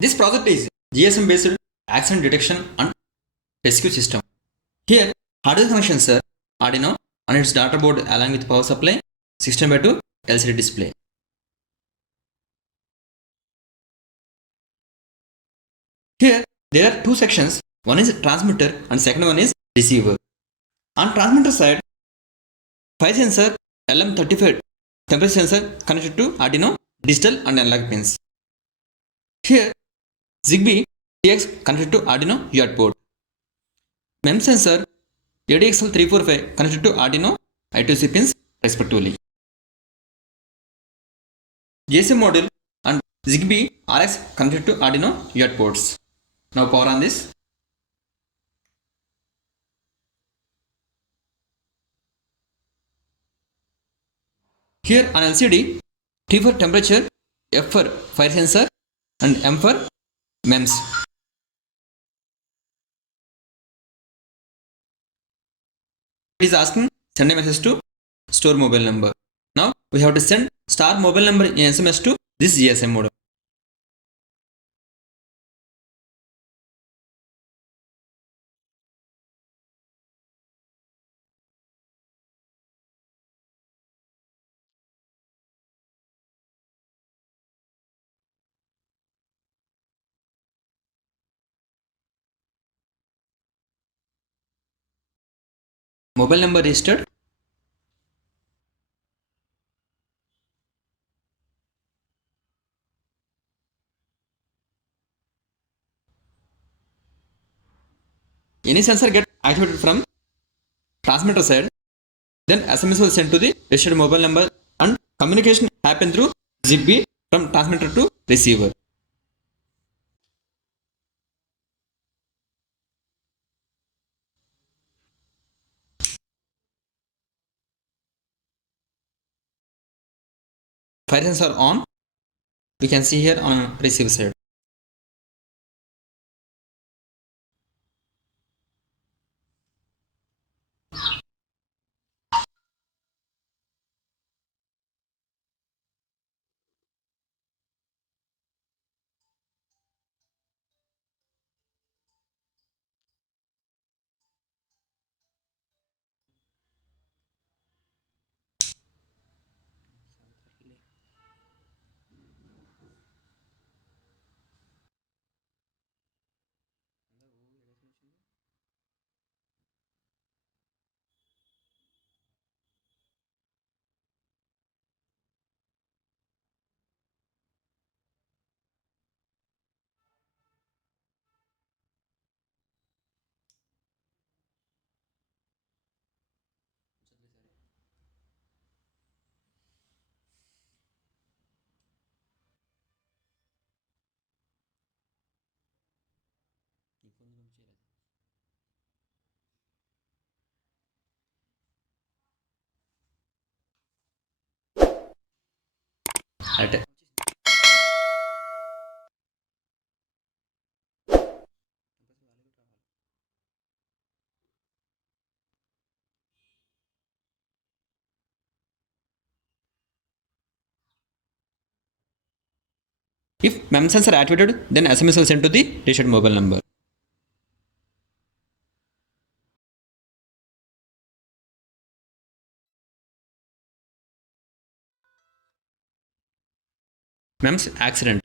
This project is GSM based accident detection and rescue system. Here, hardware connections are Arduino and its data board along with power supply, 16:2 LCD display. Here, there are two sections. One is transmitter and second one is receiver. On transmitter side, 5 sensor LM35 temperature sensor connected to Arduino digital and analog pins. Here, ZigBee TX connected to Arduino UART port. MEMS sensor ADXL345 connected to Arduino I2C pins respectively. GSM module and ZigBee RX connected to Arduino UART ports. Now power on this. Here on LCD, T for temperature, F for fire sensor and M for MEMS. It is asking send a message to store mobile number. Now we have to send star mobile number in SMS to this GSM modem. Mobile number registered. Any sensor get activated from transmitter side, then SMS will send to the registered mobile number and communication happen through ZigBee from transmitter to receiver. Fire sensor on. We can see here on receiver side. Right. If MEMS sensor activated, then SMS will send to the registered mobile number. MEMS accident.